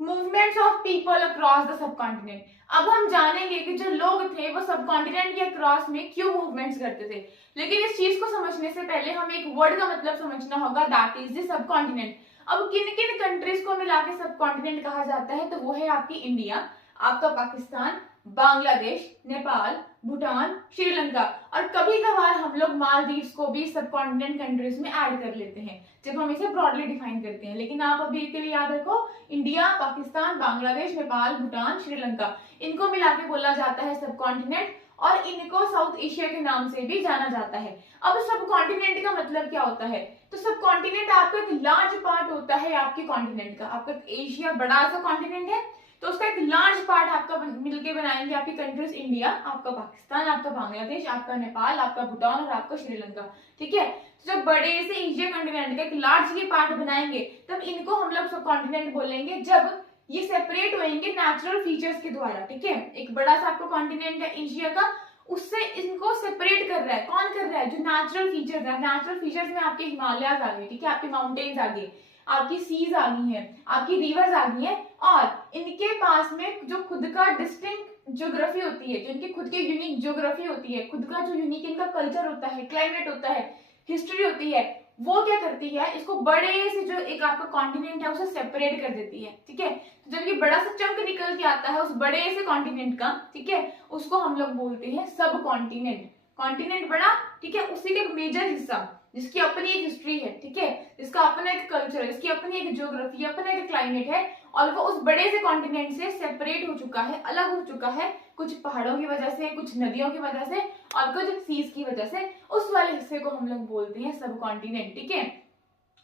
Movements of people across the sub continent. अब हम जानेंगे कि जो लोग थे वो सब कॉन्टिनेंट के अक्रॉस में क्यों मूवमेंट्स करते थे। लेकिन इस चीज को समझने से पहले हमें एक वर्ड का मतलब समझना होगा, that is the sub continent. अब किन किन कंट्रीज को मिला के सब कॉन्टिनेंट कहा जाता है, तो वो है आपकी इंडिया, आपका पाकिस्तान, बांग्लादेश, नेपाल, भूटान, श्रीलंका, और कभी कभार हम लोग मालदीव्स को भी सब कॉन्टिनेंट कंट्रीज में ऐड कर लेते हैं जब हम इसे ब्रॉडली डिफाइन करते हैं। लेकिन आप अभी के लिए याद रखो, इंडिया, पाकिस्तान, बांग्लादेश, नेपाल, भूटान, श्रीलंका, इनको मिला के बोला जाता है सब कॉन्टिनेंट, और इनको साउथ एशिया के नाम से भी जाना जाता है। अब सब कॉन्टिनेंट का मतलब क्या होता है, तो सब कॉन्टिनेंट आपका एक लार्ज पार्ट होता है आपके कॉन्टिनेंट का। आपका एशिया बड़ा सा कॉन्टिनेंट है, तो उसका एक लार्ज पार्ट आपका मिलके बनाएंगे आपकी कंट्रीज, इंडिया, आपका पाकिस्तान, आपका बांग्लादेश, आपका नेपाल, आपका भूटान और आपका श्रीलंका। ठीक है, तो जब बड़े से एशिया कॉन्टिनेंट का एक लार्ज ये पार्ट बनाएंगे तब इनको हम लोग सब कॉन्टिनेंट बोलेंगे, जब ये सेपरेट होंगे नेचुरल फीचर्स के द्वारा। ठीक है, एक बड़ा सा आपका कॉन्टिनेंट है एशिया का, उससे इनको सेपरेट कर रहा है, कौन कर रहा है, जो नेचुरल फीचर्स है। नेचुरल फीचर्स में आपके हिमालयाज आ गए, ठीक है, आपके माउंटेन्स आ गए, आपकी सीज आ गई है, आपकी रिवर्स आ गई है, और इनके पास में जो खुद का डिस्टिंक्ट ज्योग्राफी होती है, जो इनकी खुद की यूनिक ज्योग्राफी होती है, खुद का जो यूनिक इनका कल्चर होता है, क्लाइमेट होता है, हिस्ट्री होती है, वो क्या करती है, इसको बड़े से जो एक आपका कॉन्टिनेंट है उसे सेपरेट कर देती है। ठीक है, तो जब ये बड़ा सा चंक निकल के आता है उस बड़े से कॉन्टिनेंट का, ठीक है, उसको हम लोग बोलते हैं सब कॉन्टिनेंट। कॉन्टिनेंट बड़ा, ठीक है, उसी का एक मेजर हिस्सा जिसकी अपनी एक हिस्ट्री है, ठीक है, जिसका अपना एक कल्चर है, जिसकी अपनी एक ज्योग्राफी, अपना एक क्लाइमेट है, और वो उस बड़े से कॉन्टिनेंट से सेपरेट हो चुका है, अलग हो चुका है, कुछ पहाड़ों की वजह से, कुछ नदियों की वजह से, और कुछ सीज की वजह से, उस वाले हिस्से को हम लोग बोलते हैं सब कॉन्टिनेंट। ठीक है,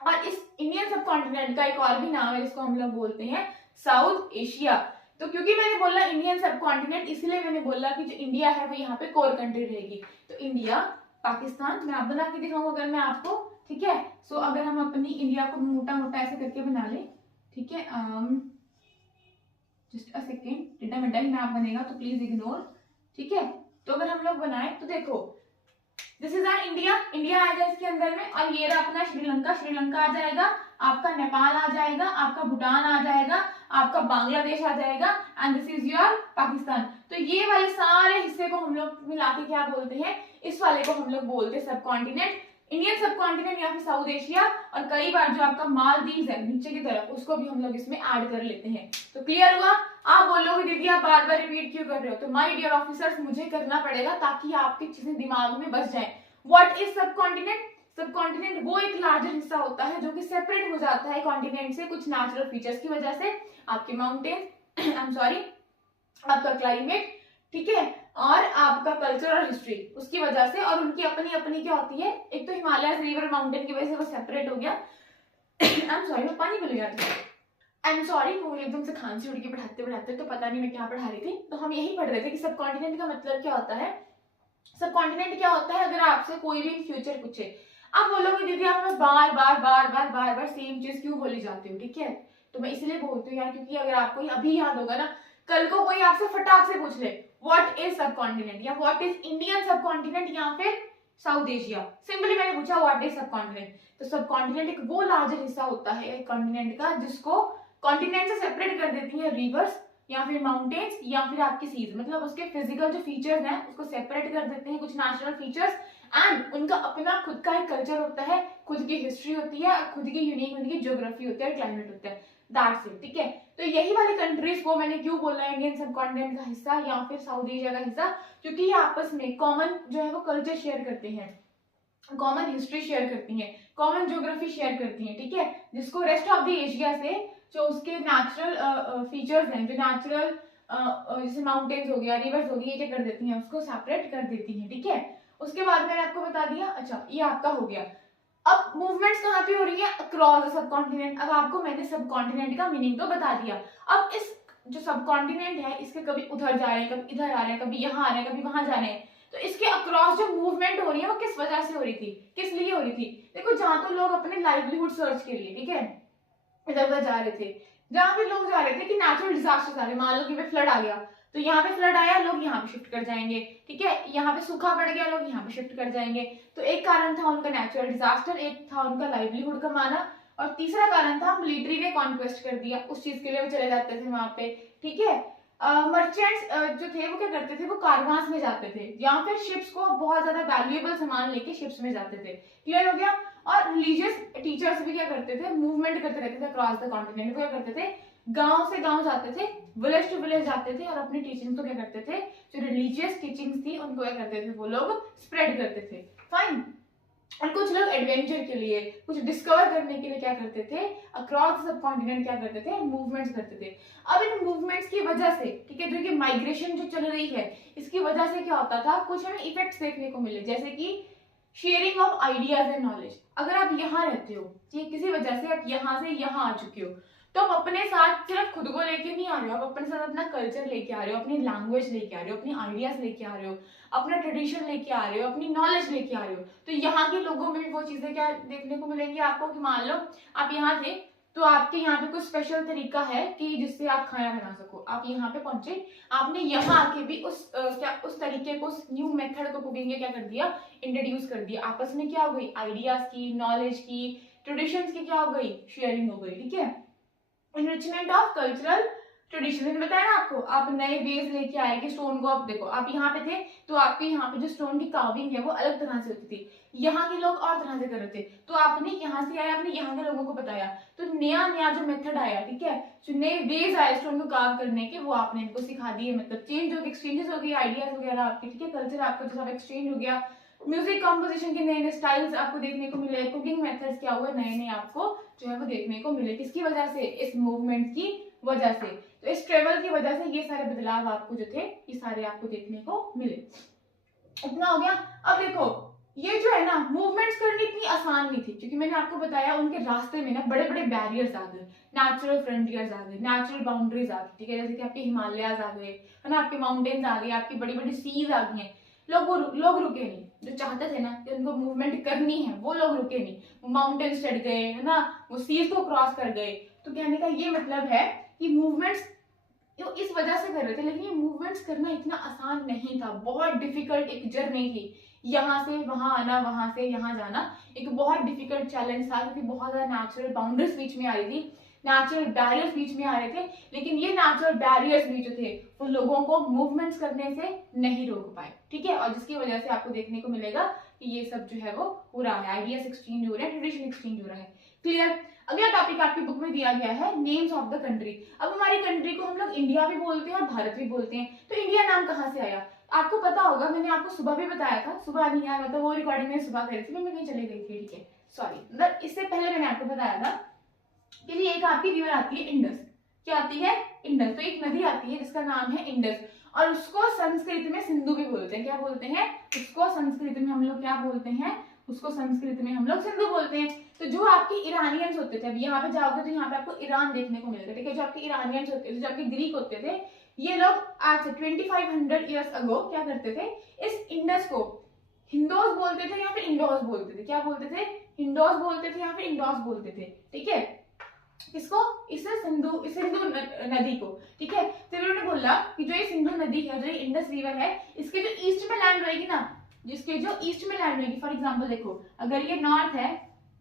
और इस इंडियन सब कॉन्टिनेंट का एक और भी नाम है जिसको हम लोग बोलते हैं साउथ एशिया। तो क्योंकि मैंने बोला इंडियन सब कॉन्टिनेंट, इसलिए मैंने बोला कि जो इंडिया है वो यहाँ पे कोर कंट्री रहेगी। तो इंडिया, पाकिस्तान, मैं आप बना के दिखाऊंगा अगर मैं आपको, ठीक है। सो अगर हम अपनी इंडिया को मोटा मोटा ऐसे करके बना ले, ठीक है, just a second, data Meta he map बनेगा तो प्लीज इग्नोर। ठीक है, तो अगर हम लोग बनाए तो देखो, this is our India, India आ जाएगा इसके अंदर में, और ये रहा अपना श्रीलंका, श्रीलंका आ जाएगा, आपका नेपाल आ जाएगा, आपका भूटान आ जाएगा, आपका बांग्लादेश आ जाएगा, and this is your Pakistan. तो ये वाले सारे हिस्से को हम लोग मिला के क्या बोलते हैं, इस वाले को हम लोग बोलते हैं सब कॉन्टिनेंट, इंडियन सब कॉन्टिनेंट या फिर साउथ एशिया। और कई बार जो आपका मालदीव्स है नीचे की तरफ, उसको भी हम लोग इसमें ऐड कर लेते हैं। तो क्लियर हुआ? आप बोलोगे दीदी आप बार बार रिपीट क्यों कर रहे हो, तो माय डियर ऑफिसर्स मुझे करना पड़ेगा ताकि आपकी चीजें दिमाग में बस जाए। व्हाट इज सब कॉन्टिनेंट? सब कॉन्टिनेंट वो एक लार्जर हिस्सा होता है जो कि सेपरेट हो जाता है कॉन्टिनेंट से कुछ नेचुरल फीचर्स की वजह से, आपके माउंटेन आई एम सॉरी, आपका क्लाइमेट, ठीक है, और आपका कल्चर और हिस्ट्री उसकी वजह से, और उनकी अपनी अपनी क्या होती है, एक तो हिमालय रिवर माउंटेन की वजह से वो सेपरेट हो गया। आई एम सॉरी, मैं पानी भूल गया था, आई एम सॉरी, मुझे एकदम से खांसी उड़ के पढ़ाते पढ़ाते तो पता नहीं मैं क्या पढ़ा रही थी। तो हम यही पढ़ रहे थे कि सब कॉन्टिनेंट का मतलब क्या होता है। सब कॉन्टिनेंट क्या होता है, अगर आपसे कोई भी फ्यूचर पूछे, आप बोलोगे दीदी आप बार बार बार बार बार बार सेम चीज क्यों बोली जाती हो, ठीक है, तो मैं इसलिए बोलती हूँ यार, क्योंकि अगर आपको अभी याद होगा ना, कल को कोई आपसे फटाक से पूछ ले व्हाट इज सब कॉन्टिनेंट, या व्हाट इज इंडियन सब कॉन्टिनेंट, या फिर साउथ एशिया, सिंपली मैंने पूछा व्हाट इज सब कॉन्टिनेंट, तो सब कॉन्टिनेंट एक वो लार्जर हिस्सा होता है कॉन्टिनेंट का जिसको कॉन्टिनेंट से सेपरेट कर देती है रिवर्स या फिर माउंटेन्स या फिर आपकी सीज, मतलब उसके फिजिकल जो फीचर्स हैं उसको सेपरेट कर देते हैं कुछ नेचुरल फीचर्स, एंड उनका अपना खुद का एक कल्चर होता है, खुद की हिस्ट्री होती है, खुद की यूनिक उनकी ज्योग्राफी होती है, क्लाइमेट होता है, दैट्स इट। ठीक है, तो यही वाली कंट्रीज को मैंने क्यों बोला इंडियन सब कॉन्टिनेंट का हिस्सा या फिर साउथ एशिया का हिस्सा, क्योंकि ये आपस में कॉमन जो है वो कल्चर शेयर करते हैं, कॉमन हिस्ट्री शेयर करती हैं, कॉमन ज्योग्राफी शेयर करती हैं, ठीक है, जिसको रेस्ट ऑफ द एशिया से जो उसके नेचुरल फीचर्स हैं, जो नेचुरल जैसे माउंटेन्स हो गया, रिवर्स हो गई, ये क्या कर देती हैं, उसको सेपरेट कर देती हैं। ठीक है, उसके बाद मैंने आपको बता दिया, अच्छा ये आपका हो गया। अब मूवमेंट्स कहाँ पे हो रही है, अक्रॉस द सब कॉन्टिनेंट। अब आपको मैंने सब कॉन्टिनेंट का मीनिंग तो बता दिया। अब इस जो सब कॉन्टिनेंट है इसके कभी उधर जा रहे हैं, कभी इधर आ रहे हैं, कभी यहाँ आ रहे हैं, कभी वहां जा रहे हैं, तो इसके अक्रॉस जो मूवमेंट हो रही है वो किस वजह से हो रही थी, किस लिए हो रही थी। देखो जहां तो लोग अपने लाइवलीहुड सर्च के लिए, ठीक है, इधर उधर जा रहे थे, जहां पे लोग जा रहे थे कि नेचुरल डिजास्टर आ रहे, मान लो कि फ्लड आ गया तो यहाँ पे फ्लड आया, लोग यहाँ पे शिफ्ट कर जाएंगे, ठीक है, यहाँ पे सूखा पड़ गया, लोग यहाँ पे शिफ्ट कर जाएंगे। तो एक कारण था उनका नेचुरल डिजास्टर, एक था उनका लाइवलीहुड कमाना, और तीसरा कारण था मिलिट्री ने कॉन्क्वेस्ट कर दिया, उस चीज के लिए वो चले जाते थे वहां पे, ठीक है। मर्चेंट्स जो थे वो क्या करते थे, वो कारवांस में जाते थे या फिर शिप्स को बहुत ज्यादा वैल्यूएबल सामान लेके शिप्स में जाते थे, क्लियर हो गया। और रिलीजियस टीचर्स भी क्या करते थे, मूवमेंट करते रहते थे अक्रॉस द कॉन्टिनेंट, वो क्या करते थे, गांव से गांव जाते थे, विलेज टू विलेज जाते थे और अपनी टीचिंग को क्या करते थे, जो रिलीजियस टीचिंग्स थी उनको क्या करते थे, वो लोग स्प्रेड करते थे, फाइन। और कुछ लोग एडवेंचर के लिए, कुछ डिस्कवर करने के लिए क्या करते थे, अक्रॉस सब कॉन्टिनेंट क्या करते थे, मूवमेंट्स करते थे। अब इन मूवमेंट्स की वजह से, ठीक है, जो कि माइग्रेशन जो चल रही है, इसकी वजह से क्या होता था, कुछ हमें इफेक्ट्स देखने को मिले, जैसे कि sharing of ideas and knowledge. अगर आप यहाँ रहते हो, ठीक, किसी वजह से आप यहाँ से यहाँ आ चुके हो, तो आप अपने साथ सिर्फ खुद को लेके नहीं आ रहे हो, आप अपने साथ अपना कल्चर लेके आ रहे हो, अपनी लैंग्वेज लेके आ रहे हो, अपनी आइडियाज लेके आ रहे हो, अपना ट्रेडिशन लेके आ रहे हो, अपनी नॉलेज लेके आ रहे हो। तो यहाँ के लोगों में भी वो चीजें क्या देखने को मिलेंगी आपको, कि मान लो आप यहाँ थे तो आपके यहाँ पे कुछ स्पेशल तरीका है कि जिससे आप खाना बना सको, आप यहाँ पे पहुंचे, आपने यहाँ आके भी उस तरीके को, उस न्यू मेथड को कुकिंग के क्या कर दिया, इंट्रोड्यूस कर दिया। आपस में क्या हो गई, आइडियाज की, नॉलेज की, ट्रेडिशंस की क्या हो गई, शेयरिंग हो गई, ठीक है। एनरिचमेंट ऑफ कल्चरल ट्रेडिशन, मैंने बताया ना आपको, आप नए वेज लेके आए कि स्टोन को, आप देखो आप यहाँ पे थे तो आपके यहाँ पे जो स्टोन की कार्विंग है वो अलग तरह से होती थी, यहाँ के लोग और तरह से कर रहे थे, तो आपने यहाँ से आया, आपने यहाँ के लोगों को बताया, तो नया नया जो मेथड आया, ठीक है, जो नए वेज आए स्टोन को कार्व करने के, वो आपने इनको सिखा दिए, मतलब चेंज हो गई, एक्सचेंजेस हो गई, आइडियाज वगैरह आपके, ठीक है, कल्चर आपका जो सब एक्सचेंज हो गया, म्यूजिक कॉम्पोजिशन के नए नए स्टाइल्स आपको देखने को मिले, कुकिंग मेथड्स क्या हुए, नए नए आपको जो है वो देखने को मिले, किसकी वजह से, इस मूवमेंट की वजह से। तो इस ट्रेवल की वजह से ये सारे बदलाव आपको जो थे, ये सारे आपको देखने को मिले। इतना हो गया। अब देखो ये जो है ना, मूवमेंट्स करनी इतनी आसान नहीं थी, क्योंकि मैंने आपको बताया उनके रास्ते में ना बड़े बड़े बैरियर्स आ गए, नेचुरल फ्रंटियर्स आ गए, नेचुरल बाउंड्रीज आ गई, ठीक है, जैसे कि आपके हिमालयाज आ गए, है ना, आपके माउंटेन्स आ गए, आपकी बड़ी बड़ी सीज आ गई हैं, लोग रुके नहीं, जो चाहते थे ना कि उनको मूवमेंट करनी है वो लोग रुके नहीं, वो माउंटेन्स चढ़ गए, है ना, वो सीज को क्रॉस कर गए। तो कहने का ये मतलब है कि मूवमेंट्स इस वजह से कर रहे थे, लेकिन ये मूवमेंट्स करना इतना आसान नहीं था, बहुत डिफिकल्ट एक जर्नी थी, यहाँ से वहां आना, वहां से यहाँ जाना एक बहुत डिफिकल्ट चैलेंज था, क्योंकि बहुत ज्यादा नेचुरल बाउंड्रीज बीच में आ रही थी, नेचुरल बैरियर्स बीच में आ रहे थे, लेकिन ये नेचुरल बैरियर्स भी जो थे वो लोगों को मूवमेंट्स करने से नहीं रोक पाए, ठीक है, और जिसकी वजह से आपको देखने को मिलेगा कि ये सब जो है वो हो रहा है, आइडियाज एक्सचेंज हो रहे हैं, ट्रेडिशन एक्सचेंज हो रहा है, क्लियर। अगला टॉपिक आपकी बुक में दिया गया है नेम्स ऑफ द कंट्री। अब हमारी कंट्री को हम लोग इंडिया भी बोलते हैं और भारत भी बोलते हैं, तो इंडिया नाम कहाँ से आया, आपको पता होगा, मैंने आपको सुबह भी बताया था, सुबह नहीं आया, मतलब वो रिकॉर्डिंग में सुबह करी थी, मैं कहीं चली गई थी, ठीक है, सॉरी, मतलब इससे पहले मैंने आपको बताया था कि एक आपकी रिवर आती है इंडस, क्या आती है, इंडस, तो एक नदी आती है जिसका नाम है इंडस, और उसको संस्कृत में सिंधु भी बोलते हैं, क्या बोलते हैं, उसको संस्कृत में हम लोग क्या बोलते हैं, उसको संस्कृत में हम लोग सिंधु बोलते हैं। तो जो आपके ईरानियंस होते थे, अब यहाँ पे जाओगे तो यहाँ पे आपको ईरान देखने को मिलेगा, ठीक है, जो आपके ईरानियंस होते थे, जो आपके ग्रीक होते थे, ये लोग आज से 2500 ईयर्स अगो क्या करते थे, इस इंडस को हिंदोस बोलते थे या फिर इंडोस बोलते थे, क्या बोलते थे, हिंदोस बोलते थे या फिर इंडोस बोलते थे, ठीक है, किसको, इस सिंधु नदी को, ठीक है। तो उन्होंने बोला कि जो ये सिंधु नदी है, जो ये इंडस रिवर है, इसके जो ईस्ट में लैंड रहेगी ना, जिसके जो ईस्ट में लैंड रहेगी, फॉर एग्जांपल देखो, अगर ये नॉर्थ है,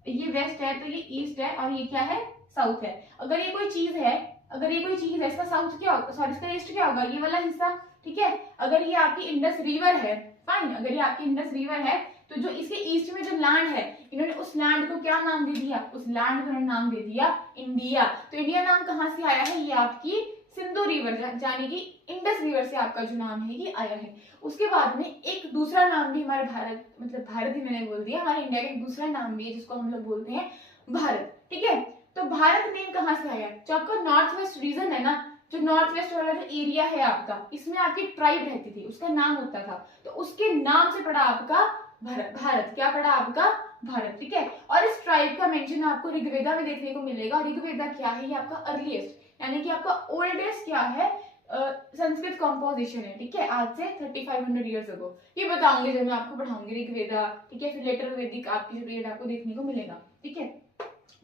ये वेस्ट है, तो ये ईस्ट है, और ये क्या है, साउथ है। अगर ये कोई चीज है, इसका साउथ क्या होगा, सॉरी इसका ईस्ट क्या होगा, ये वाला हिस्सा, ठीक है। अगर ये आपकी इंडस रिवर है, फाइन, अगर ये आपकी इंडस रिवर है, तो जो इसके ईस्ट में जो लैंड है, इन्होंने उस लैंड को क्या नाम दे दिया, उस लैंड को इन्होंने नाम दे दिया इंडिया। तो इंडिया नाम कहाँ से आया है, ये आपकी सिंधु रिवर यानी कि इंडस रिवर से आपका जो नाम है ये आया है। उसके बाद में एक दूसरा नाम भी हमारे भारत, मतलब भारत ही मैंने बोल दिया, हमारे इंडिया का एक दूसरा नाम भी है जिसको हम लोग बोलते हैं भारत, ठीक है। तो भारत नेम कहाँ से आया, जो आपका नॉर्थ वेस्ट रीजन है ना, जो नॉर्थ वेस्ट वाला जो एरिया है आपका, इसमें आपकी ट्राइब रहती थी, उसका नाम होता था, तो उसके नाम से पड़ा आपका भारत, क्या पड़ा आपका भारत, ठीक है। और इस ट्राइब का मेंशन आपको ऋग्वेदा में देखने को मिलेगा, ऋग्वेदा क्या है, ये आपका अर्लीस्ट यानी कि आपका ओल्डेस्ट क्या है, संस्कृत कॉम्पोजिशन है, ठीक है, आज से 3500 ईयर्स अगो। ये बताऊंगी जब मैं आपको पढ़ाऊंगी ऋग्वेदा, ठीक है, फिर लेटर वैदिक आपकी जो पीरियड आपको देखने को मिलेगा, ठीक है।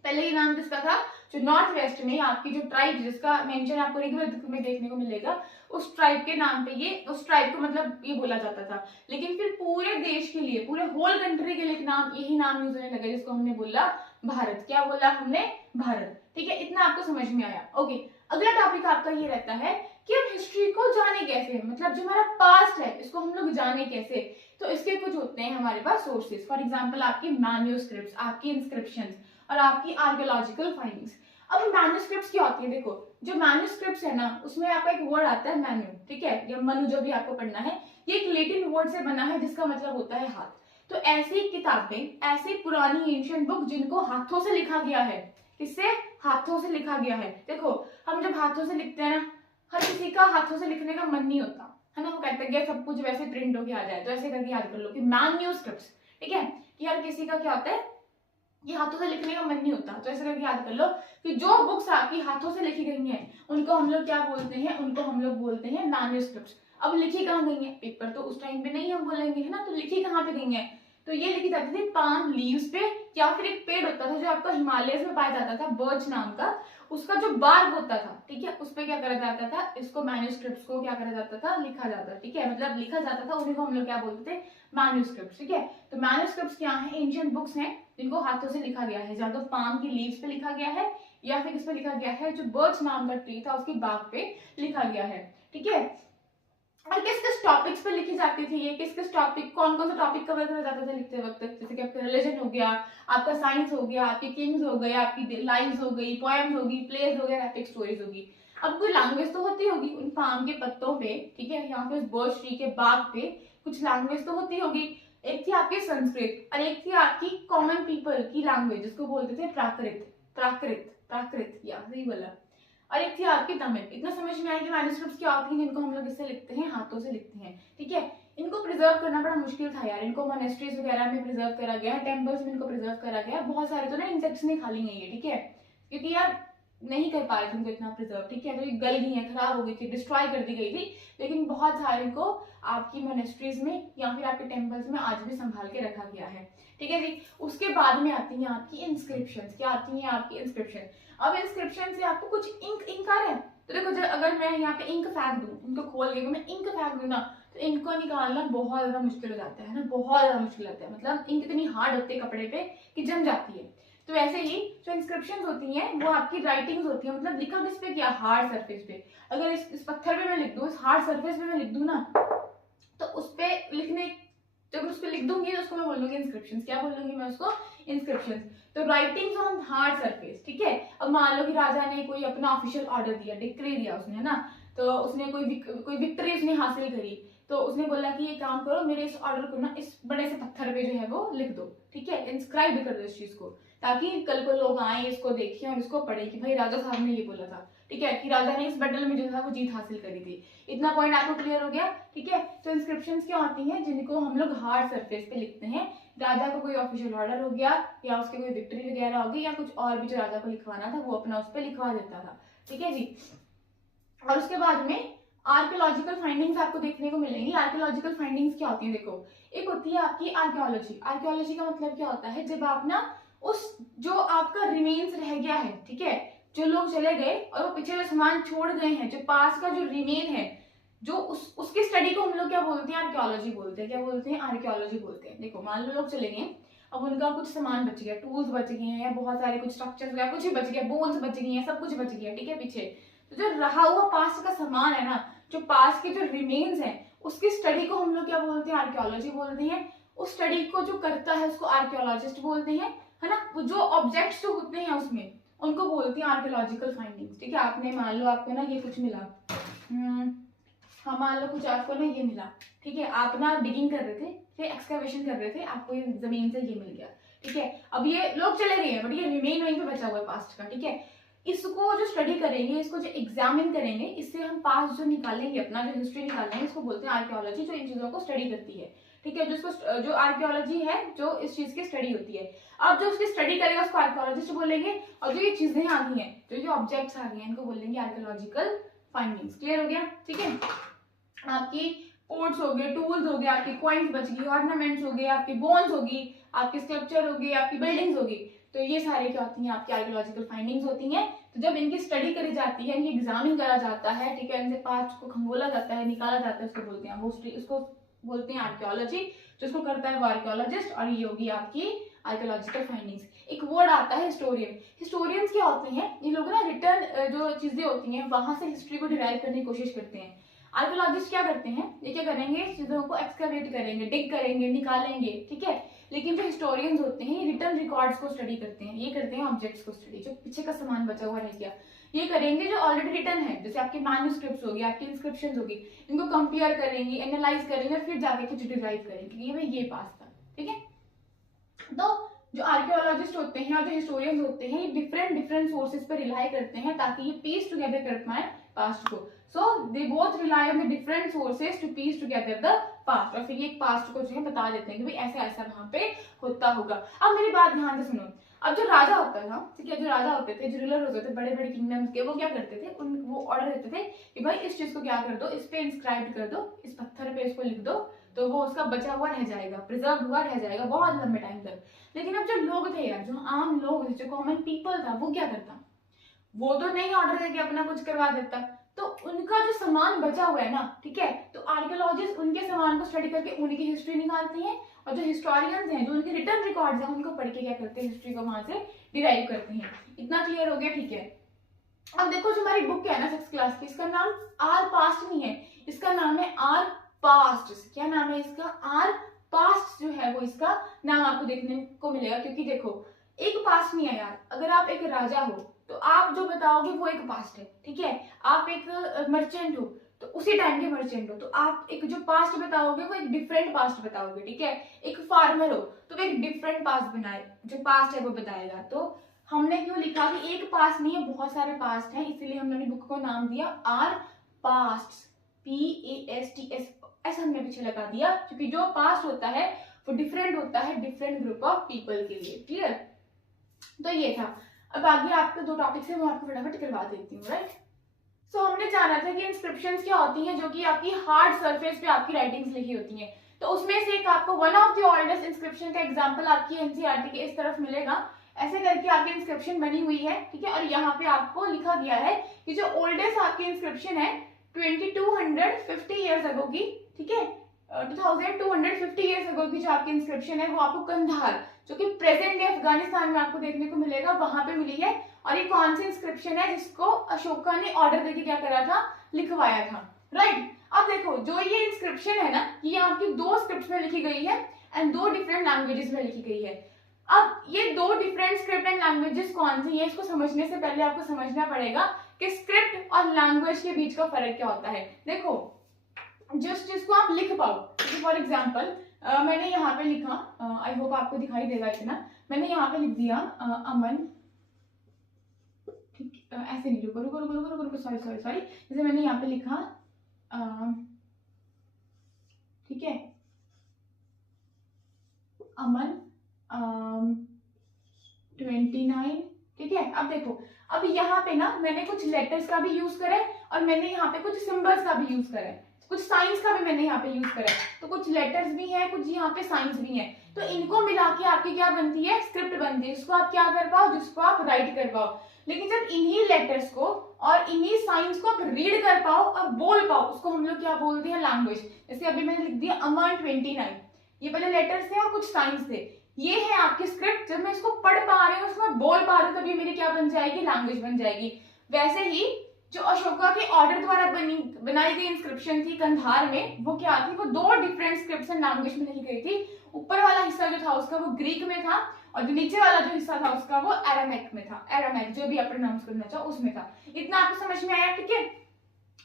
पहले ये नाम किसका था, जो नॉर्थ वेस्ट में आपकी जो ट्राइब जिसका मेंशन आपको ऋग्वेद में देखने को मिलेगा, उस ट्राइब के नाम पे ये, उस ट्राइब को मतलब ये बोला जाता था। लेकिन फिर पूरे देश के लिए, पूरे होल कंट्री के लिए एक नाम, यही नाम यूज होने लगा जिसको हमने बोला भारत। क्या बोला हमने? भारत। ठीक है, इतना आपको समझ में आया। ओके, अगला टॉपिक आपका ये रहता है कि हम हिस्ट्री को जाने कैसे, मतलब जो हमारा पास्ट है इसको हम लोग जाने कैसे। तो इसके कुछ होते हैं हमारे पास सोर्सेज, फॉर एग्जांपल आपकी मैन्यूस्क्रिप्ट्स, आपकी इंस्क्रिप्शंस और आपकी आर्कियोलॉजिकल फाइंडिंग्स। अब मैन्यूस्क्रिप्ट्स क्या होती है? देखो, जो मैन्यूस्क्रिप्ट्स है ना उसमें आपका एक वर्ड आता है मैन्यू, ठीक है, या मनु जो भी आपको पढ़ना है, ये एक लैटिन वर्ड से बना है जिसका मतलब होता है हाथ। तो ऐसी किताबें, ऐसी पुरानी एंशिएंट बुक जिनको हाथों से लिखा गया है, किससे? हाथों से लिखा गया है। देखो, हम जब हाथों से लिखते हैं ना, हर किसी का हाथों से लिखने का मन नहीं होता है ना, वो कहते हैं सब कुछ वैसे प्रिंट होके आ जाए। तो ऐसे करके याद कर लो कि मैन्यूस्क्रिप्ट्स, ठीक है, कि हर किसी का क्या होता है, ये हाथों से लिखने का मन नहीं होता। तो ऐसे करके याद कर लो कि जो बुक्स आपकी हाथों से लिखी गई हैं उनको हम लोग क्या बोलते हैं? उनको हम लोग बोलते हैं मैन्यूस्क्रिप्ट्स। अब लिखी कहाँ गई है? पेपर तो उस टाइम पे नहीं हम बोलेंगे, है ना, तो लिखी कहाँ पे गई है? तो ये लिखी जाती थी पाम लीव्स पे, या फिर एक पेड़ होता था जो आपका हिमालय में पाया जाता था, बर्च नाम का, उसका जो बार्क होता था, ठीक है, उस पे क्या करा जाता था? इसको मैन्यूस्क्रिप्ट्स को क्या करा जाता था? लिखा जाता, ठीक है, मतलब लिखा जाता था, उन्हीं को हम लोग क्या बोलते थे? मैन्यूस्क्रिप्ट्स। ठीक है, तो मैन्यूस्क्रिप्ट्स क्या है? एंशिएंट बुक्स हैं जिनको हाथों से लिखा गया है, या तो पाम की लीव्स पे लिखा गया है या फिर किस पे लिखा गया है? जो बर्च नाम का ट्री था उसकी बाग पे लिखा गया है। ठीक है, और किस किस टॉपिक्स पे लिखी जाती थी ये? किस किस टॉपिक, कौन कौन सा टॉपिक कवर करा जाता था लिखते वक्त? जैसे कि आपका रिलीजन हो गया, आपका साइंस हो गया, आपके किंग्स हो गए, आपकी लाइव्स हो गई, पोएम्स होगी, प्लेज हो गया, एपिक स्टोरीज होगी। अब कोई लैंग्वेज तो होती होगी उन पाम के पत्तों पे, ठीक है, यहाँ पे उस बर्च ट्री के बाग पे कुछ लैंग्वेज तो होती होगी। एक थी आपकी संस्कृत और एक थी आपकी कॉमन पीपल की लैंग्वेज जिसको बोलते थे प्राकृत, प्राकृत, प्राकृत, या सही बोला, और एक थी आपकी तमिल। इतना समझ में आया कि मैन्यूस्क्रिप्ट्स क्या होती हैं जिनको हम लोग इससे लिखते हैं, हाथों से लिखते हैं। ठीक है, इनको प्रिजर्व करना बड़ा मुश्किल था यार, इनको मोनेस्ट्रीज वगैरह में प्रिजर्व करा गया है, टेम्पल्स में इनको प्रिजर्व करा गया है। बहुत सारे तो ना इंसेक्ट्स ने खा ली गई है, ठीक है, क्योंकि यार नहीं कर पा रहे थे उनको इतना प्रिजर्व, ठीक है, तो ये गल गई है, खराब हो गई थी, डिस्ट्रॉय कर दी गई थी, लेकिन बहुत सारे को आपकी मोनेस्ट्रीज में या फिर आपके टेम्पल्स में आज भी संभाल के रखा गया है। ठीक है जी, उसके बाद में आती है आपकी इंस्क्रिप्शन। क्या आती है आपकी? इंस्क्रिप्शन। अब इंस्क्रिप्शन से आपको कुछ इंक आ रहा है, तो देखो अगर मैं यहाँ पे इंक फेंक दूं, इनको खोल के मैं इंक फेंक दूं ना, तो इनको निकालना बहुत ज्यादा मुश्किल हो जाता है ना, बहुत ज्यादा मुश्किल होता है, मतलब इंक इतनी हार्ड होती है कपड़े पे कि जम जाती है। तो ऐसे ही जो इंस्क्रिप्शन होती हैं वो आपकी राइटिंग्स होती है, मतलब लिखा किस पे? क्या हार्ड सरफेस पे। अगर इस पत्थर पे मैं लिख दूं, इस हार्ड सरफेस पे मैं लिख दूं ना, तो उस पे लिखने, जब उस पे लिख दूंगी तो उसको मैं बोलूंगी इंस्क्रिप्शन। क्या बोलूंगी मैं उसको? इंस्क्रिप्शन। तो राइटिंग्स ऑन हार्ड सरफेस। ठीक है, अब मान लो कि राजा ने कोई अपना ऑफिशियल ऑर्डर दिया, डिक्री दिया उसने, है ना, तो उसने कोई विक्ट्री उसने हासिल करी, तो उसने बोला कि ये काम करो, मेरे इस ऑर्डर को ना इस बड़े से पत्थर पे जो है वो लिख दो। ठीक है, इंस्क्राइब कर दो इस चीज को, ताकि कल को लोग आए, इसको देखें और इसको पढ़े कि भाई राजा साहब ने ये बोला था। ठीक है, कि राजा ने इस बैटल में जो था वो जीत हासिल करी थी। इतना पॉइंट आपको क्लियर हो गया? ठीक है, तो इंस्क्रिप्शंस क्या होती हैं जिनको हम लोग हार्ड सरफेस पे लिखते हैं। राजा को कोई ऑफिशियल ऑर्डर हो गया या उसके कोई विक्ट्री वगैरह होगी या कुछ और भी जो राजा को लिखवाना था वो अपना उस पर लिखवा देता था। ठीक है जी, और उसके बाद में आर्कियोलॉजिकल फाइंडिंग्स आपको देखने को मिलेंगी। आर्कियोलॉजिकल फाइंडिंग्स क्या होती है? देखो, एक होती है आपकी आर्कियोलॉजी। आर्कियोलॉजी का मतलब क्या होता है? जब आप ना उस जो आपका रिमेन्स रह गया है, ठीक है, जो लोग चले गए और वो पीछे जो सामान छोड़ गए हैं, जो पास का जो रिमेन है, जो उसकी स्टडी को हम लोग क्या बोलते हैं? आर्कियोलॉजी बोलते हैं। क्या बोलते हैं? आर्कियोलॉजी बोलते हैं। देखो, मान लो लोग चले गए, अब उनका कुछ सामान बच गया, टूल्स बच गए हैं या बहुत सारे कुछ स्ट्रक्चर्स वगैरह कुछ भी बच गया, बोन्स बच गई हैं, सब कुछ बच गया, ठीक है, पीछे। तो जो रहा हुआ पास्ट का सामान है ना, जो पास्ट के जो रिमेन्स हैं, उसकी स्टडी को हम लोग क्या बोलते हैं? आर्कियोलॉजी बोलते हैं। उस स्टडी को जो करता है उसको आर्कियोलॉजिस्ट बोलते हैं, है ना। वो जो ऑब्जेक्ट्स जो होते हैं उसमें उनको बोलते हैं आर्कियोलॉजिकल फाइंडिंग्स। ठीक है, आपने मान लो आपको ना ये कुछ मिला, हाँ मान लो कुछ आपको ना ये मिला, ठीक है, आप ना डिगिंग कर रहे थे, फिर एक्सकैवेशन कर रहे थे, आपको ये जमीन से ये मिल गया। ठीक है, अब ये लोग चले गए हैं बट ये रिमेन वहीं पे बचा हुआ है पास्ट का। ठीक है, इसको जो स्टडी करेंगे, इसको जो एग्जामिन करेंगे, इससे हम पास्ट जो निकालेंगे, अपना जो हिस्ट्री निकालेंगे, इसको बोलते हैं आर्कियोलॉजी, जो इन चीजों को स्टडी करती है। ठीक है, जिसको जो आर्कियोलॉजी है जो इस चीज की स्टडी होती है। अब जो उसकी स्टडी करेगा उसको आर्कियोलॉजिस्ट बोलेंगे, और जो ये चीजें आ गई हैं, जो ये ऑब्जेक्ट्स आ गए हैं, इनको बोलेंगे आर्कियोलॉजिकल फाइंडिंग्स। क्लियर हो गया? ठीक है, आपकी पोर्ट्स हो गए, टूल्स हो गए, आपकी कॉइन्स बच गई, ऑर्नामेंट्स हो गए, आपकी बोन्स होगी, आपकी स्कल्पचर होगी, आपकी बिल्डिंग्स होगी, तो ये सारे क्या होती हैं? आपकी आर्कियोलॉजिकल फाइंडिंग्स होती हैं। तो जब इनकी स्टडी करी जाती है, इनकी एग्जामिन करा जाता है, ठीक है, इनसे पास्ट को खंगोला जाता है, निकाला जाता है, उसको बोलते हैं वो उसको बोलते हैं आर्कियोलॉजी। जिसको करता है वो आर्कियोलॉजिस्ट, और ये होगी आपकी आर्कियोलॉजिकल फाइंडिंग्स। एक वर्ड आता है हिस्टोरियन। हिस्टोरियंस क्या होते हैं, ये लोग ना रिटर्न जो चीजें होती हैं वहां से हिस्ट्री को डिराइव करने की कोशिश करते हैं। आर्कियोलॉजिस्ट क्या करते हैं, ये क्या करेंगे, चीजों को एक्सकवेट करेंगे, डिग करेंगे, निकालेंगे, ठीक है। लेकिन जो हिस्टोरियंस होते हैं ये रिटर्न रिकॉर्ड्स को स्टडी करते हैं, ये करते हैं ऑब्जेक्ट्स को स्टडी, जो पीछे का सामान बचा हुआ रह गया ये करेंगे, जो ऑलरेडी रिटर्न है, जैसे आपके मैन्युस्क्रिप्ट्स होगी, आपकी इंस्क्रिप्शंस होगी, इनको कंपेयर करेंगे, एनालाइज करेंगे और फिर जाके कुछ डिराइव करेंगे ये भाई ये पास था, ठीक है। तो जो आर्कियोलॉजिस्ट होते हैं और जो हिस्टोरियंस होते हैं ये डिफरेंट सोर्सेज पर रिलाई करते हैं ताकि ये पीस टुगेदर कर पाए पास्ट को। So they both rely on the different sources to piece together the past, और फिर ये पास्ट को जो है बता देते हैं कि भाई ऐसा ऐसा वहां पे होता होगा। अब मेरी बात ध्यान से सुनो, अब जो राजा होता था, ठीक है, जो राजा होते थे, जो रूलर होते थे बड़े बड़े किंगडम्स के, वो क्या करते थे, वो ऑर्डर देते थे कि भाई इस चीज को क्या कर दो, इस पे इंस्क्राइब कर दो, इस पत्थर पे इसको लिख दो, तो वो उसका बचा हुआ रह जाएगा, प्रिजर्व हुआ रह जाएगा बहुत लंबे टाइम तक। लेकिन अब जो लोग थे यार, जो आम लोग, जो कॉमन पीपल था, वो क्या करता, वो तो नहीं ऑर्डर देके अपना कुछ करवा देता, तो उनका जो सामान बचा हुआ है ना, ठीक है, तो आर्कियोलॉजिस्ट उनके सामान को स्टडी करके उनकी हिस्ट्री निकालते हैं, और जो हिस्टोरियंस हैं, जो उनके रिटर्न रिकॉर्ड्स हैं, उनको पढ़ के क्या करते हैं, हिस्ट्री को वहां से डिराइव करते हैं। इतना क्लियर हो गया, ठीक है। अब देखो जो हमारी बुक है ना 6th क्लास की, इसका नाम आर पास्ट नहीं है, इसका नाम है आर पास्ट। क्या नाम है इसका, आर पास्ट जो है वो इसका नाम आपको देखने को मिलेगा, क्योंकि देखो एक पास्ट नहीं है यार, अगर आप एक राजा हो तो आप जो बताओगे वो एक पास्ट है, ठीक है। आप एक मर्चेंट हो तो उसी टाइम के मर्चेंट हो, तो आप एक जो पास्ट बताओगे वो एक डिफरेंट पास्ट बताओगे, ठीक है। एक फार्मर हो तो वो एक डिफरेंट पास्ट बनाए, जो पास्ट है वो बताएगा। तो हमने क्यों लिखा कि एक पास्ट नहीं है, बहुत सारे पास्ट हैं, इसीलिए हमने अपनी बुक को नाम दिया आर पास्ट, PASTS, ऐसा हमने पीछे लगा दिया, क्योंकि जो पास्ट होता है वो डिफरेंट होता है डिफरेंट ग्रुप ऑफ पीपल के लिए, क्लियर। तो ये था। अब आगे आपके 2 टॉपिक्स है वो आपको फटाफट करवा देती हूँ, राइट। सो हमने जाना था कि इंस्क्रिप्शंस क्या होती हैं, जो कि आपकी हार्ड सरफेस पे आपकी राइटिंग्स लिखी होती हैं। तो उसमें से एक आपको one of the oldest inscription का एग्जांपल आपकी NCERT के इस तरफ मिलेगा, ऐसे करके आपकी इंस्क्रिप्शन बनी हुई है, ठीक है। और यहाँ पे आपको लिखा गया है कि जो ओल्डेस्ट आपकी इंस्क्रिप्शन है 2250 ईयर्स अगो की, ठीक है, 2250 ईयर्स अगो की जो आपकी इंस्क्रिप्शन है वो आपको कंधार, जो कि प्रेजेंट डे अफगानिस्तान में आपको देखने को मिलेगा, वहां पे मिली है। और ये कौन सी इंस्क्रिप्शन है, जिसको अशोका ने ऑर्डर देके क्या करा था, लिखवाया था, राइट। अब देखो जो ये इंस्क्रिप्शन है ना, ये आपकी 2 स्क्रिप्ट में लिखी गई है एंड 2 डिफरेंट लैंग्वेजेस में लिखी गई है। अब ये 2 डिफरेंट स्क्रिप्ट एंड लैंग्वेजेस कौन सी है, इसको समझने से पहले आपको समझना पड़ेगा कि स्क्रिप्ट और लैंग्वेज के बीच का फर्क क्या होता है। देखो जिस चीज को आप लिख पाओ, फॉर एग्जाम्पल मैंने यहाँ पे लिखा, आई होप आपको दिखाई देगा इतना, मैंने यहाँ पे लिख दिया अमन, ठीक, ऐसे नहीं, रुको रुको रुको रुको रुको, सॉरी सॉरी सॉरी, जैसे मैंने यहाँ पे लिखा, ठीक है, अमन 29, ठीक है। अब देखो, अब यहाँ पे ना मैंने कुछ लेटर्स का भी यूज करा है और मैंने यहाँ पे कुछ सिंबल्स का भी यूज करा है, कुछ साइंस का भी मैंने यहाँ पे यूज करा है, तो कुछ लेटर्स भी हैं, कुछ यहाँ पे साइंस भी हैं, तो इनको मिला के आपकी क्या बनती है, स्क्रिप्ट बनती है, जिसको आप क्या कर पाओ, जिसको आप राइट कर पाओ। लेकिन जब इन्हीं लेटर्स को और इन्हीं साइंस को आप रीड कर पाओ और बोल पाओ, उसको हम लोग क्या बोलते हैं, लैंग्वेज। जैसे अभी मैंने लिख दिया अमन 29, ये पहले लेटर्स थे और कुछ साइंस थे, ये है आपकी स्क्रिप्ट। जब मैं इसको पढ़ पा रही हूँ, उसको बोल पा रही हूँ, तब ये मेरी क्या बन जाएगी, लैंग्वेज बन जाएगी। वैसे ही जो अशोका के ऑर्डर द्वारा बनाई गई इंस्क्रिप्शन थी कंधार में, वो क्या थी, वो 2 डिफरेंट स्क्रिप्ट्स एंड लैंग्वेज में लिखी गई थी। ऊपर वाला हिस्सा जो था उसका वो ग्रीक में था, और जो नीचे वाला जो हिस्सा था उसका वो एरामिक में था, एरामिक जो भी आप प्रोनाउंस करना चाहो उसमें था। इतना आपको समझ में आया, ठीक है।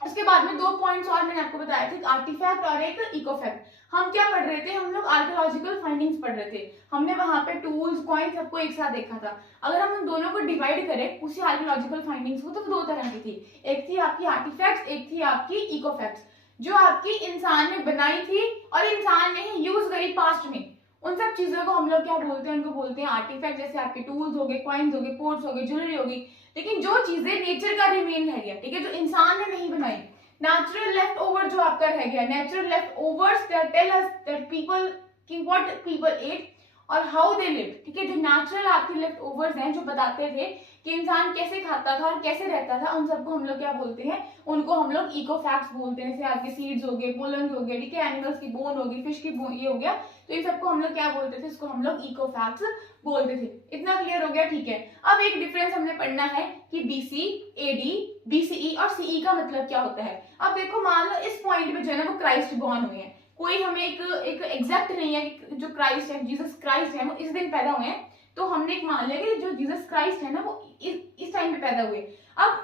उसके बाद में 2 पॉइंट्स और मैंने आपको बताया था, एक आर्टिफैक्ट और एक इकोफैक्ट। हम क्या पढ़ रहे थे, हम लोग आर्कियोलॉजिकल फाइंडिंग्स पढ़ रहे थे, हमने वहां पे टूल्स, कॉइंस सबको एक साथ देखा था। अगर हम उन दोनों को डिवाइड करें उसी आर्कियोलॉजिकल फाइंडिंग्स को, तो 2 तरह की थी, एक थी आपकी आर्टिफैक्ट्स, एक थी आपकी इकोफैक्ट्स, जो आपकी इंसान ने बनाई थी और इंसान ने ही यूज करी पास्ट में। उन सब चीजों को हम लोग क्या बोलते हैं, उनको बोलते हैं आर्टिफैक्ट। जैसे आपके टूल्स हो गए, कॉइन्स हो गए, पोर्ट्स हो गए, ज्वेलरी होगी। लेकिन जो चीजें नेचर का रिमेन रह गया, ठीक है, जो इंसान ने नहीं बनाई, नेचुरल लेफ्ट ओवर जो आपका रह गया, natural leftovers that tell us that people what people ate, और हाउ दे लिव, ठीक है, जो नेचुरल आपके लेफ्ट ओवर्स हैं जो बताते थे कि इंसान कैसे खाता था और कैसे रहता था, उन सबको हम लोग क्या बोलते हैं, उनको हम लोग इको फैक्ट्स बोलते हैं। जैसे आपके सीड्स हो गए, पोलन हो गए, ठीक है, एनिमल्स की बोन होगी, फिश की बोन, ये हो गया, तो इन सबको हम लोग क्या बोलते थे, इसको हम लोग इको फैक्ट्स बोलते थे। इतना क्लियर हो गया, ठीक है। अब एक डिफरेंस हमने पढ़ना है कि बीसी, एडी, बीसीई और सीई का मतलब क्या होता है। अब देखो, मान लो इस पॉइंट पे जो है ना वो क्राइस्ट बॉर्न हुए हैं, कोई हमें एक एग्जैक्ट नहीं है कि जो क्राइस्ट है, जीसस क्राइस्ट है, वो इस दिन पैदा हुए हैं, तो हमने एक मान लिया कि जो जीसस क्राइस्ट है ना वो इस टाइम पे पैदा हुए। अब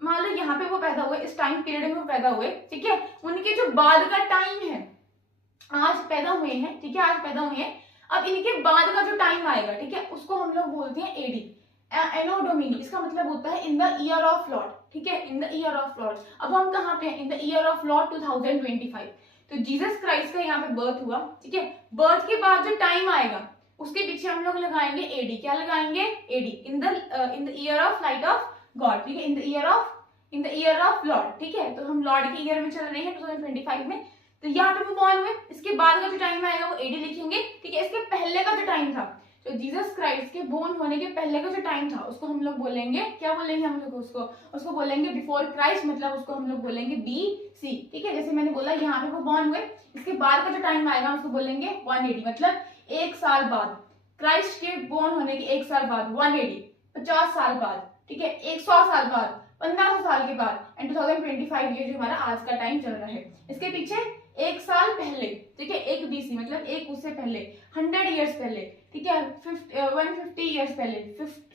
मान लो यहाँ पे वो पैदा हुए, इस टाइम पीरियड में वो पैदा हुए, ठीक है, उनके जो बाद का टाइम है, आज पैदा हुए हैं, ठीक है, आज पैदा हुए हैं, अब इनके बाद का जो टाइम आएगा, ठीक है, उसको हम लोग बोलते हैं एडी, एनो डोमिनी। इसका मतलब होता है in the year of Lord, ठीक है, in the year of Lord. अब हम कहाँ पे हैं, इन द ईयर ऑफ लॉर्ड 2025। तो जीसस क्राइस्ट का यहाँ पे बर्थ हुआ, ठीक है, बर्थ के बाद जो टाइम आएगा उसके पीछे हम लोग लगाएंगे एडी। क्या लगाएंगे, AD, in the year of light of God, ठीक है, in the year of Lord, ठीक है। तो हम लॉर्ड के ईयर में चल रहे हैं 2025 में, तो यहाँ पे वो बॉर्न हुए, इसके बाद का जो टाइम आएगा वो एडी लिखेंगे, ठीक है। इसके पहले का जो टाइम था, तो जीसस क्राइस्ट के बोर्न होने के पहले का जो टाइम था, उसको हम लोग बोलेंगे, क्या बोलेंगे हम लोग उसको बोलेंगे बिफोर क्राइस्ट, मतलब उसको हम लोग बोलेंगे BC, ठीक है। जैसे मैंने बोला यहाँ पे वो बॉर्न हुए, इसके बाद का जो टाइम आएगा उसको बोलेंगे 180, मतलब 1 साल बाद, क्राइस्ट के बोर्न होने के 1 साल बाद 180, 50 साल बाद, ठीक है, 100 साल बाद, 1500 साल के बाद, एंड 2025 ये जो हमारा आज का टाइम चल रहा है। इसके पीछे 1 साल पहले, ठीक है, 1 BC मतलब एक उससे पहले, 100 ईयर्स पहले, ठीक है, 150 ईयर्स पहले,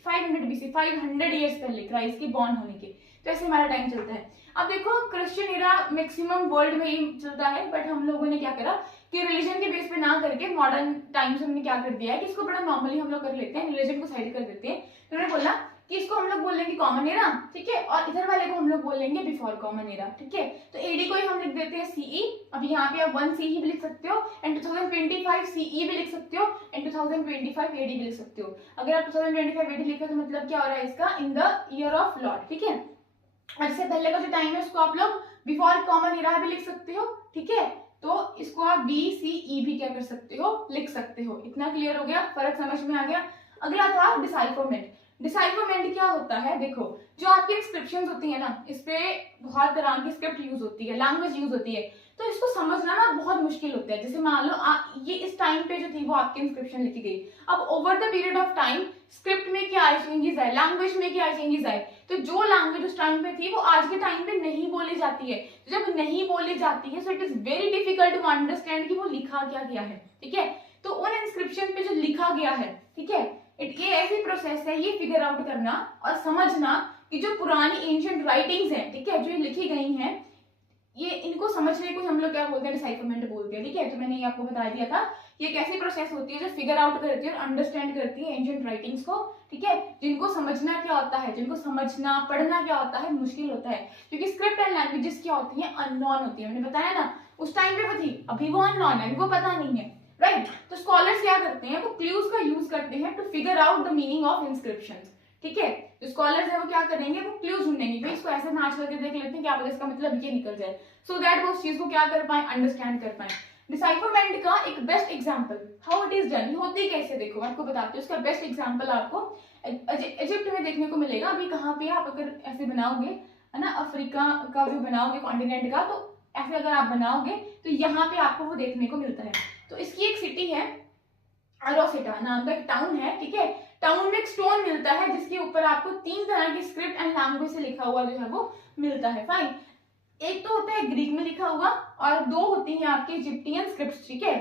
500 BC, 500 ईयर्स पहले क्राइस्ट के बॉर्न होने के। तो ऐसे हमारा टाइम चलता है। अब देखो, क्रिश्चियन एरा मैक्सिमम वर्ल्ड में ही चलता है, बट हम लोगों ने क्या करा कि रिलीजन के बेस पे ना करके मॉडर्न टाइम्स हमने क्या कर दिया है कि इसको बड़ा नॉर्मली हम लोग कर लेते हैं, रिलीजन को साइड कर देते हैं। तो उन्होंने बोला कि इसको हम लोग बोलेंगे कॉमन एरा, ठीक है, और इधर वाले को हम लोग बोलेंगे बिफोर कॉमन एरा, ठीक है। तो एडी को ही हम लिख देते हैं CE। अब यहाँ पे आप 1 CE भी लिख सकते हो, एंड 2025 CE भी लिख सकते हो, एंड 2025 AD भी लिख सकते हो। अगर आप 2025 AD लिखे तो मतलब क्या हो रहा है इसका, इन द ईयर ऑफ लॉर्ड, ठीक है। और इससे पहले का जो टाइम है उसको आप लोग बिफोर कॉमन एरा भी लिख सकते हो, ठीक है। तो इसको आप BCE भी क्या कर सकते हो, लिख सकते हो। इतना क्लियर हो गया, फर्क समझ में आ गया। अगला था डिसाइफरमेंट। डिसाइफरमेंट क्या होता है, देखो, जो आपकी इंस्क्रिप्शन होती है ना, इस पे बहुत तरह की स्क्रिप्ट यूज होती है, लैंग्वेज यूज होती है, तो इसको समझना ना बहुत मुश्किल होता है। जैसे मान लो ये इस टाइम पे जो थी वो आपकी इंस्क्रिप्शन लिखी गई, अब over the period of time script में क्या चेंजेस आए, लैंग्वेज में क्या चेंजेस आए, तो जो लैंग्वेज उस टाइम पे थी वो आज के टाइम पे नहीं बोली जाती है। जब नहीं बोली जाती है, so it is very difficult to understand कि वो लिखा क्या गया है, ठीक है। तो उन इंस्क्रिप्शन पे जो लिखा गया है, ठीक है, ये ऐसी प्रोसेस है, ये फिगर आउट करना और समझना कि जो पुरानी एंशिएंट राइटिंग्स हैं, ठीक है, जो लिखी गई हैं, ये इनको समझने को हम लोग क्या बोलते हैं, डिसाइफरमेंट बोलते हैं, ठीक है। तो मैंने ये आपको बता दिया था, ये एक ऐसी प्रोसेस होती है जो फिगर आउट करती है और अंडरस्टैंड करती है एंशिएंट राइटिंग्स को, ठीक है। जिनको समझना क्या होता है, जिनको समझना पढ़ना क्या होता है मुश्किल होता है, क्योंकि स्क्रिप्ट एंड लैंग्वेजेस क्या होती है, अननोन होती है। मैंने बताया ना, उस टाइम पे वो थी, अभी वो अननोन है, अभी वो पता नहीं है, राइट। तो स्कॉलर्स क्या करते हैं, वो क्लूज का यूज करते हैं to figure out the meaning of inscriptions, ठीक है। जो स्कॉलर्स है वो क्या करेंगे, वो क्लूज ढूंढेंगे, भाई इसको ऐसे नाच करके देख लेते हैं क्या पता इसका मतलब ये निकल जाए, सो दैट वो उस चीज को क्या कर पाए, अंडरस्टैंड कर पाए। डिसाइफरमेंट का एक best example how it is done, होती कैसे, देखो मैं आपको बताती हूँ। उसका बेस्ट एग्जांपल आपको इजिप्ट में देखने को मिलेगा। अभी कहाँ पे आप अगर ऐसे बनाओगे, है ना, अफ्रीका का जो बनाओगे कॉन्टिनेंट का, तो ऐसे अगर आप बनाओगे तो यहाँ पे आपको वो देखने को मिलता है। तो इसकी एक सिटी है, रोसेटा नाम का एक टाउन है, ठीक है। टाउन में एक स्टोन मिलता है जिसके ऊपर आपको 3 तरह की स्क्रिप्ट एंड लैंग्वेज से लिखा हुआ जो है वो मिलता है, फाइन। एक तो होता है ग्रीक में लिखा हुआ और 2 होती हैं आपके इजिप्टियन स्क्रिप्ट्स, ठीक है।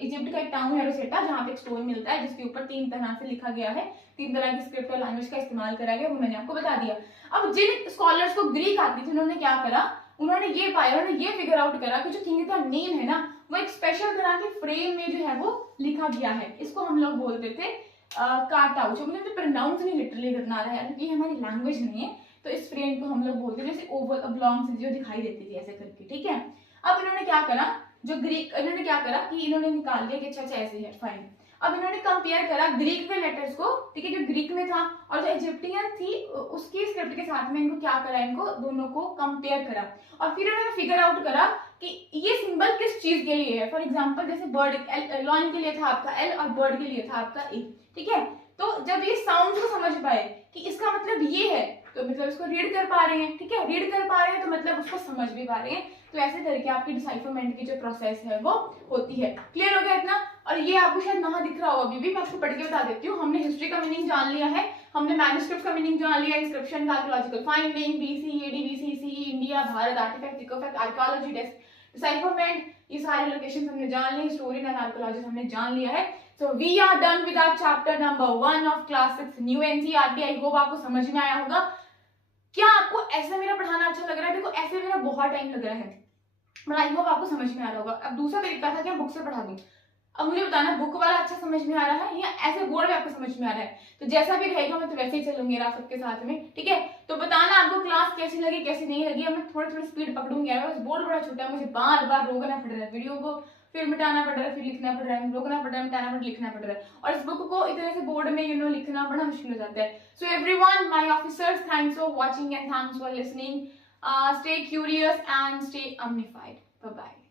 इजिप्ट का एक टाउन है रोसेटा, जहाँ पे एक स्टोन मिलता है जिसके ऊपर 3 तरह से लिखा गया है, 3 तरह की स्क्रिप्ट और लैंग्वेज का इस्तेमाल करा गया, वो मैंने आपको बता दिया। अब जिन स्कॉलर्स को ग्रीक आती थी, उन्होंने क्या करा, उन्होंने ये पाया, उन्होंने ये फिगर आउट करा कि जो किंग का नेम है ना, वो एक स्पेशल तरह के फ्रेम में जो है वो लिखा गया है। इसको हम लोग बोलते थे कार्टाउच। मुझे प्रोनाउंस नहीं लिटरली करना आ रहा है क्योंकि हमारी लैंग्वेज नहीं है, तो इस फ्रेम को हम लोग बोलते हैं जैसे ओवल ऑब्लॉन्ग से जो दिखाई देती थी ऐसे करके, ठीक है। अब इन्होंने क्या करा, जो ग्रीक, इन्होंने क्या करा कि इन्होंने निकाल दिया कि अच्छा ऐसे है, फाइन। अब इन्होंने कंपेयर करा ग्रीक में लेटर्स को, ठीक है, जो ग्रीक में था और जो इजिप्टियन थी उसकी स्क्रिप्ट के साथ में इनको क्या करा, इनको दोनों को कंपेयर करा और फिर इन्होंने फिगर आउट करा कि ये सिंबल किस चीज के लिए है। फॉर एग्जाम्पल जैसे बर्ड, लॉयन के लिए था आपका एल और बर्ड के लिए था आपका ए, ठीक है। तो जब ये साउंड को समझ पाए कि इसका मतलब ये है, तो मतलब इसको रीड कर पा रहे हैं, ठीक है, रीड कर पा रहे हैं तो मतलब उसको समझ भी पा रहे हैं। तो ऐसे करके आपकी डिसाइफरमेंट की जो प्रोसेस है वो होती है। क्लियर हो गया इतना? और ये आपको शायद ना दिख रहा होगा अभी भी, मैं आपको पढ़ के बता देती हूँ। हमने हिस्ट्री का मीनिंग जान लिया है, हमने मैन्युस्क्रिप्ट का मीनिंग जान लिया, इंस्क्रिप्शन का, archaeological finding, BC, AD, BCC, India, Bharat, artifact, ecofact, archaeology, decipherment, ये सारे लोकेशन हमने जान लिए, हिस्टोरियन एंड आर्कियोलॉजी हमने जान लिया है। So we are done with our chapter number 1 of class 6 new NCERT. I hope आपको समझ में आया होगा। क्या आपको ऐसे मेरा पढ़ाना अच्छा लग रहा है? देखो ऐसे मेरा बहुत टाइम लग रहा है, पर आई होप आपको समझ में आ रहा होगा। अब दूसरा तरीका था कि बुक से पढ़ा दूं। अब मुझे बताना बुक वाला अच्छा समझ में आ रहा है या ऐसे बोर्ड में आपको समझ में आ रहा है? तो जैसा भी रहेगा मैं तो वैसे ही चलूंगी आप सबके साथ में, ठीक है। तो बताना आपको क्लास कैसी लगी कैसी नहीं लगी। मैं थोड़ी थोड़ी स्पीड पकड़ूंगी, बस बोर्ड बड़ा छोटा है, मुझे बार बार रोकना पड़ रहा है, वीडियो को फिर मिटाना पड़ रहा है, फिर लिखना पड़ रहा है, रोकना पड़ रहा है, मिटाना पड़ रहा है, लिखना पड़ रहा है। और इस बुक को इतने से बोर्ड में लिखना बड़ा मुश्किल हो जाता है। So everyone, my officers, thanks for watching and thanks for listening. Stay curious and stay omnified. Bye bye.